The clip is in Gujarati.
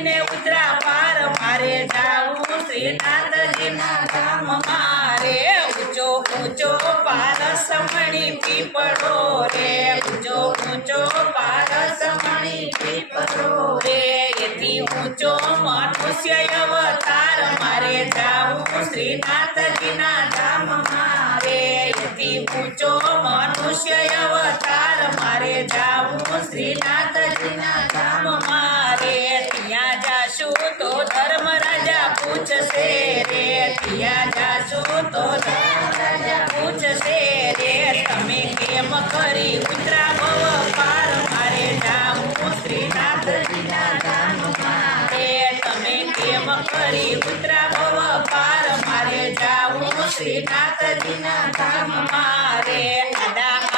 લઈને ઉતરા પાર મારે જાવું શ્રીનાથજીના ધામ મારે ઊંચો ઊંચો પારસમણી પીપળો રે ઊંચો ઊંચો પારસમણી પીપળો રે એથી ઊંચો મનુષ્ય અવતાર મારે જાવું શ્રીનાથજીના ધામ મારે એથી ઊંચો મનુષ્ય અવતાર મારે જાવું શ્રીનાથજીના ધામ મારે ત્યાં જાશું તો ધર્મ રાજા પૂછશે રે ત્યાં જાશું તો ધર્મ રાજા પૂછશે રે તમે કેમ કરી ઉતરા ભવ પાર મારે જાવું શ્રીનાથજીના ધામ મારે તમે કેમ કરી ઉતરા ભવ પાર મારે જાવું શ્રીનાથજીના ધામ મારે આડા